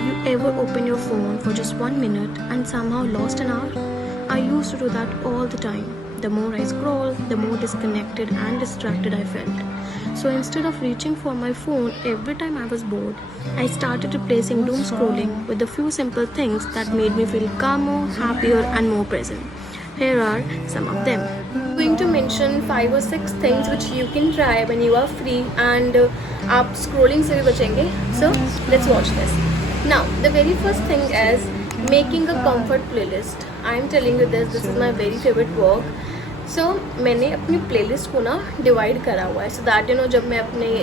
Have you ever opened your phone for just 1 minute and somehow lost an hour? I used to do that all the time. The more I scroll, the more disconnected and distracted I felt. So instead of reaching for my phone every time I was bored, I started replacing doom scrolling with a few simple things that made me feel calmer, happier, and more present. Here are some of them. I'm going to mention 5 or 6 things which you can try when you are free and आप scrolling से भी बचेंगे. So let's watch this. Now the very first thing is making a comfort playlist. I am telling you this is my very favorite work. So मैंने अपनी playlist को ना divide करा हुआ है, सो दैट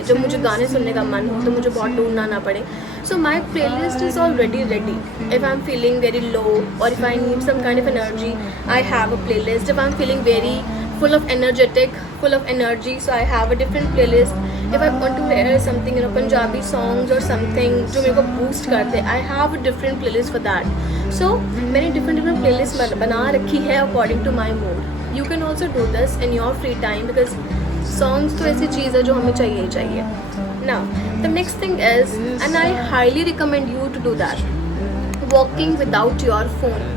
जब मुझे गाने सुनने का मन हो तो मुझे बहुत ढूंढना ना पड़े. So my playlist is already ready. If I am feeling very low or if I need some kind of energy, I have a playlist. If I am feeling very full of energy, so I have a different playlist. If I want to hear something, Punjabi songs or something जो मेरे को boost करते, I have a different playlist for that. So मैंने different playlist बना रखी है according to my mood. You can also do this in your free time because songs तो ऐसी चीज़ है जो हमें चाहिए ही चाहिए. Now the next thing is, and I highly recommend you to do that, walking without your phone.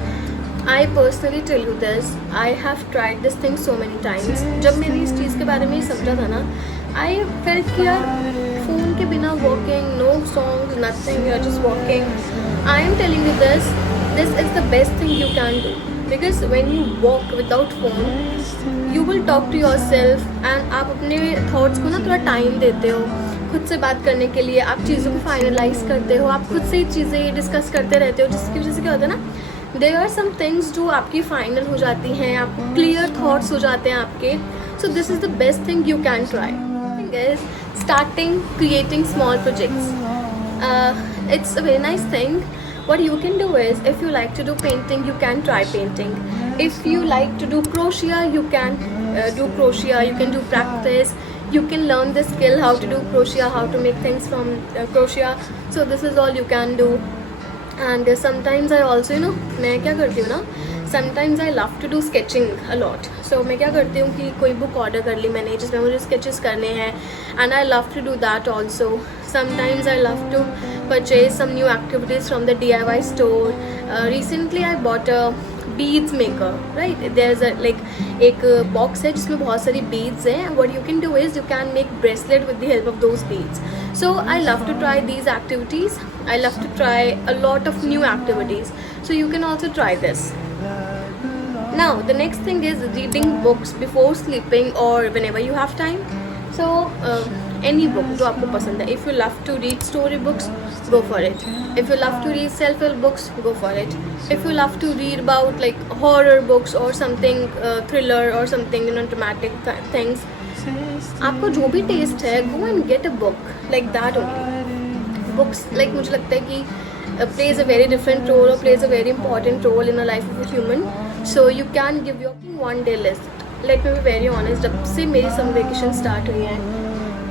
I personally tell you this, I have tried this thing so many times. जब मैंने इस चीज़ के बारे में समझा था ना, I felt कि यार फ़ोन के बिना walking, no songs, nothing, you're just walking. I am telling you this is the best thing you can do. Because when you walk without phone, you will talk to yourself and आप अपने thoughts को ना थोड़ा time देते हो खुद से बात करने के लिए. आप चीज़ों को फाइनलाइज करते हो, आप खुद से चीज़ें डिस्कस करते रहते हो, जिसकी वजह से क्या होता है ना, देर आर सम थिंग्स जो आपकी फाइनल हो जाती हैं, आप क्लियर थाट्स हो जाते हैं आपके. So this is the best thing you can try. Thing is starting creating small projects. It's a very nice thing. What you can do is, if you like to do painting, you can try painting. If you like to do crochet, you can do crochet. You can do practice. You can learn the skill how to do crochet, how to make things from crochet. So this is all you can do. And sometimes I also, मैं क्या करती हूँ ना, sometimes I love to do sketching a lot. So मैं क्या करती हूँ कि कोई बुक ऑर्डर कर ली मैंने जिसमें मुझे sketches करने हैं, and I love to do that also. Sometimes I love to purchase some new activities from the DIY store. Recently I bought a beads maker, right? There's एक box है जिसमें बहुत सारी beads हैं. What you can do is you can make bracelet with the help of those beads. So I love to try these activities. I love to try a lot of new activities. So you can also try this. Now the next thing is reading books before sleeping or whenever you have time. So any book जो आपको पसंद है. If you love to read story books, go for it. If you love to read self-help books, go for it. If you love to read about like horror books or something thriller or something dramatic things, आपको जो भी test है, go and get a book like that only. Books like मुझे लगता है कि plays a very different role or plays a very important role in the life of a human. So you can give your one day list. Let me be very honest, जब से मेरी summer vacation start हुई है,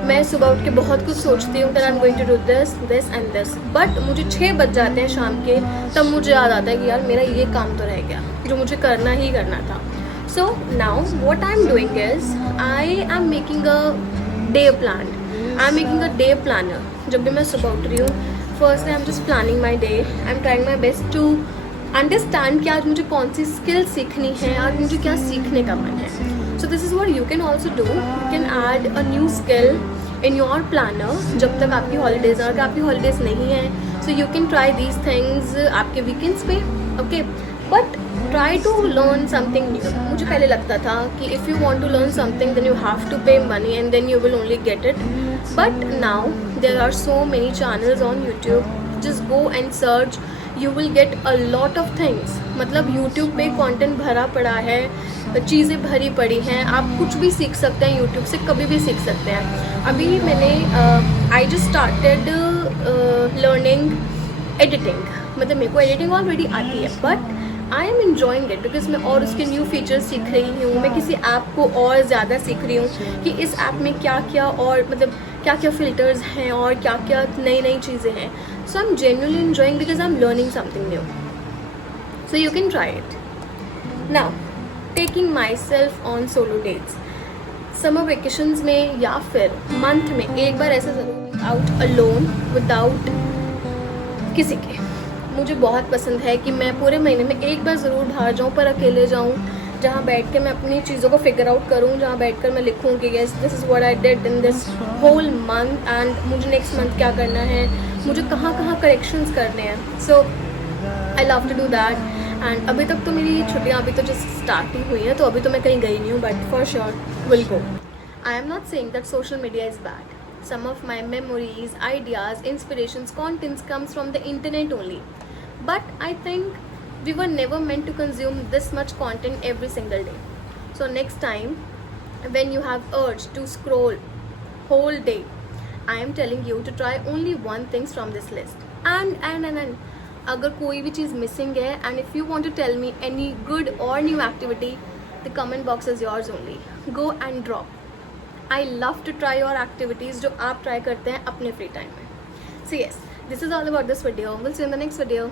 मैं सुबह उठ के बहुत कुछ सोचती हूँ that I'm going to do this and this. But मुझे 6 बज जाते हैं शाम के, तब मुझे याद आता है कि यार मेरा ये काम तो रह गया जो मुझे करना ही करना था. So now what I'm doing is I am making a day plan. I'm making a day planner. जब भी मैं सुबह उठ रही हूँ, first I'm just planning my day. I'm trying my best to understand कि आज मुझे कौन सी स्किल सीखनी है, आज मुझे क्या सीखने का मन है. So this is what you can also do. You can add a new skill in your planner जब तक आपकी हॉलीडेज हैं. अगर आपकी हॉलीडेज नहीं है, so you can try these things आपके वीकेंड्स पे. Okay, but try to learn something new. मुझे पहले लगता था कि if you want to learn something then you have to pay money and then you will only get it. But now there are so many channels on YouTube. Just go and search. You will get a lot of things. मतलब YouTube पे content भरा पड़ा है, चीज़ें भरी पड़ी हैं, आप कुछ भी सीख सकते हैं YouTube से, कभी भी सीख सकते हैं. अभी मैंने I just started learning editing. मतलब मेरे को एडिटिंग ऑलरेडी आती है, but I am enjoying it because मैं और उसके न्यू फीचर्स सीख रही हूँ. मैं किसी ऐप को और ज़्यादा सीख रही हूँ कि इस ऐप में क्या क्या और मतलब क्या क्या फ़िल्टर्स हैं और क्या क्या नई नई चीज़ें हैं. So I am genuinely enjoying because I am learning something new. So you can try it. Now taking myself on solo dates. Summer vacations में या फिर मंथ में एक बार ऐसा ज़रूर आउट अलोन विदाउट किसी के। मुझे बहुत पसंद है कि मैं पूरे महीने में एक बार ज़रूर बाहर जाऊँ, पर अकेले जाऊँ, जहाँ बैठ के मैं अपनी चीज़ों को फिगर आउट करूँ, जहाँ बैठ कर मैं लिखूँ कि yes this is what I did in this whole month and मुझे नेक्स्ट मंथ क्या करना है, मुझे कहाँ कहाँ करेक्शंस करने हैं. So I love to do that. And अभी तक तो मेरी छुट्टियाँ अभी तो जस्ट स्टार्ट ही हुई हैं, तो अभी तो मैं कहीं गई नहीं हूँ, but for sure will go. I am not saying that social media is bad. Some of my memories, ideas, inspirations, contents comes from the internet only. But I think we were never meant to consume this much content every single day. So next time when you have urge to scroll whole day, I am telling you to try only one things from this list. And अगर कोई भी चीज़ missing है and if you want to tell me any good or new activity, the comment box is yours only. Go and drop. I love to try your activities जो आप try करते हैं अपने free time में. So yes, this is all about this video. We'll see you in the next video.